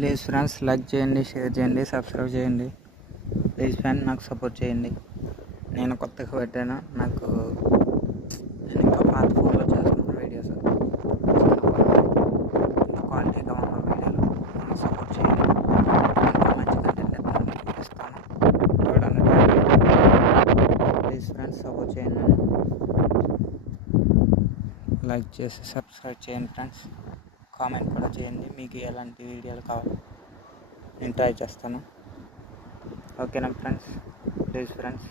Please friends like చేయండి, share చేయండి, subscribe చేయండి. ప్లీజ్ ఫ్రెండ్ నాకు సపోర్ట్ చేయండి. నేను కొత్తగా పెట్టాను, నేను ఇంకా పాత ఫోన్లో చేస్తున్నాను వీడియోస్. క్వాలిటీగా ఉన్న వీడియోలు నాకు సపోర్ట్ చేయండి. ఇంకా మంచి కంటెంట్ ఇస్తాను. ప్లీజ్ ఫ్రెండ్స్ సపోర్ట్ చేయండి. లైక్ చేసి సబ్స్క్రైబ్ చేయండి ఫ్రెండ్స్. కామెంట్ కూడా చేయండి, మీకు ఎలాంటి వీడియోలు కావాలి నేను ట్రై చేస్తాను. ఓకేనా ఫ్రెండ్స్? Please friends.